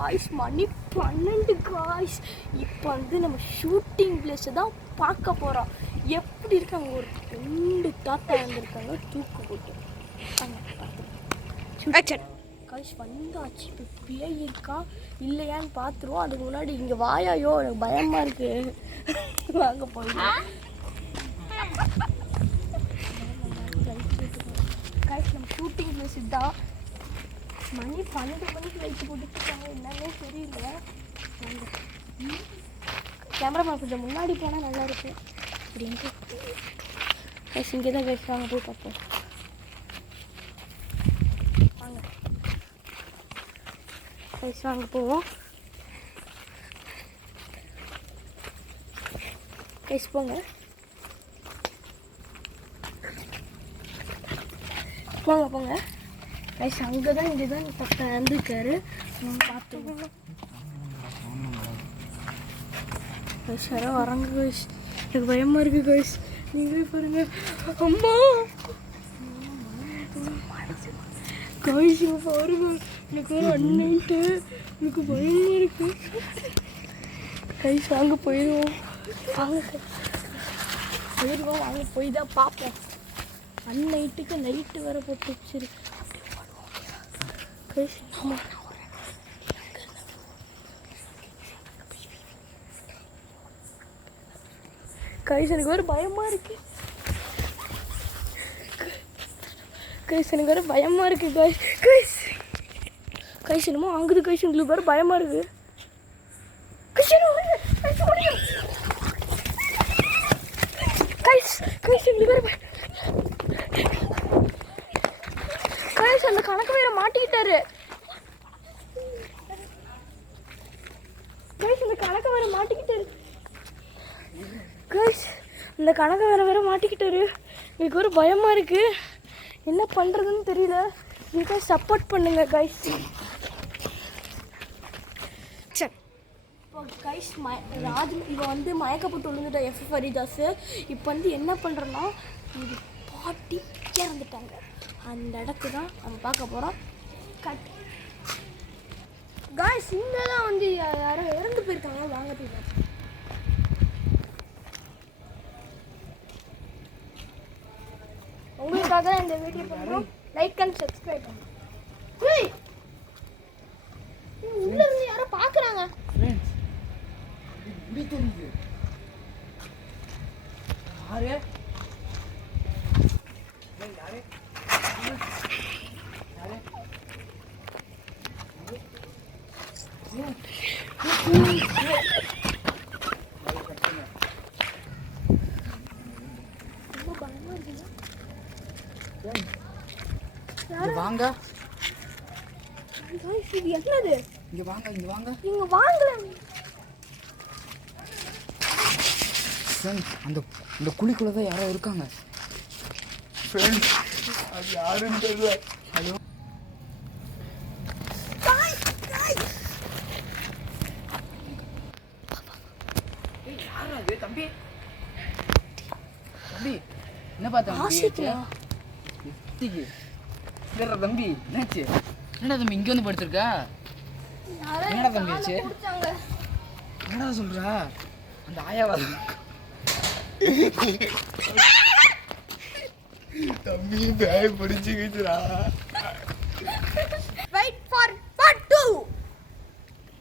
Guys மணி 12 guys. இப்போ வந்து நம்ம ஷூட்டிங் பிளேஸை தான் பார்க்க போகிறோம். எப்படி இருக்காங்க, ஒரு 2 தாத்தா வந்திருக்காங்க தூக்கு போட்டு. காய்ஸ் வந்தாச்சு. இப்போ பேய் இருக்கா இல்லையான்னு பார்த்துருவோம். அதுக்கு முன்னாடி இங்கே வாயாயோ எனக்கு பயமாக இருக்கு. வாங்க போயிடலாம். காய்ஸ் நம்ம ஷூட்டிங் பிளேஸ் இதுதான். மணி 12 மணிக்கு லைட் போட்டுருக்காங்க, என்னன்னே தெரியல. கேமராமேன் கொஞ்சம் முன்னாடி போனால் நல்லா இருக்கு அப்படின்ட்டு கைஸ் இங்கே தான் கைஸ். வாங்க போய் பார்ப்போம். வாங்க கைஸ் வாங்க போவோம். கைஸ் போங்க போங்க போங்க கைஸ். அங்கே தான் இங்கே தான் பக்கம் இருந்துருக்காரு. பார்த்துக்கோங்க கைஸ். யாரோ வராங்க கைஸ். எனக்கு பயமாக இருக்குது கைஸ். நீங்களே பாருங்க. அம்மா கைஸ் இங்கே பாருங்க. எனக்கு ஒரு அன்னைட்டு எனக்கு பயமாக இருக்கு கைஸ். வாங்க போயிடுவோம். வாங்க போயிடுவோம். வாங்க போய் தான் பார்ப்போம். அன்னைட்டுக்கு லைட்டு வேற போட்டு வச்சிருக்கு கைஸ். கைஸ் எனக்கு வேறு பயமாக இருக்கு கைஸ். எனக்கு வேறு பயமாக இருக்கு கைஸ். கைஸ் கைஸ் என்னமோ வாங்குது கைஸ். உங்களுக்கு வேறு பயமாக இருக்கு கைஸ். கைஸ் கைஸ் எங்களுக்கு வேறு கைஸ். அந்த கணக்கு வேற மாட்டிக்கிட்டாரு கைஸ். அந்த கணக்கு வேற மாட்டிக்கிட்டாரு கைஸ். அந்த கணக்கு வேற மாட்டிக்கிட்டாரு. எனக்கு ஒரு பயமாக இருக்குது. என்ன பண்ணுறதுன்னு தெரியல. நீங்கள் சப்போர்ட் பண்ணுங்க கைஸ். இப்போ கைஸ் ராஜ் இவன் வந்து மயக்கப்பட்டு விழுந்துட்டா எஃப்எஃப் ஹரிதாஸ். இப்போ வந்து என்ன பண்ணுறோன்னா இது பாட்டி இறந்துட்டாங்க. அந்த இடத்து தான் நம்ம பார்க்க போகிறோம். Cut guys. இங்கே தான் வந்து யாரோ இறந்து போயிருக்காங்க. வாங்க போய் உங்களுக்காக தான் இந்த வீடியோ பண்ணுறோம். லைக் அண்ட் சப்ஸ்கிரைப் பண்ணுங்க. உள்ள இருந்து யாரோ பார்க்குறாங்க. வாங்க இது என்னது? இங்க வாங்க இங்க வாங்க இங்க வாங்கல. அந்த அந்த குழிக்குள்ள தான் யாரோ இருக்காங்க ஃப்ரெண்ட்ஸ். அது யாருன்னு தெரியல. ஹலோ தம்பி தம்பி என்ன பார்த்தா தம்பி என்னாச்சு? என்னடா தம்பி இங்கே வந்து படுத்திருக்கா? என்னடா தம்பி ஆச்சு? என்னடா சொல்றா? அந்த ஆயாவா தம்பி பேய் பிடிச்சிக்கிச்சுடா.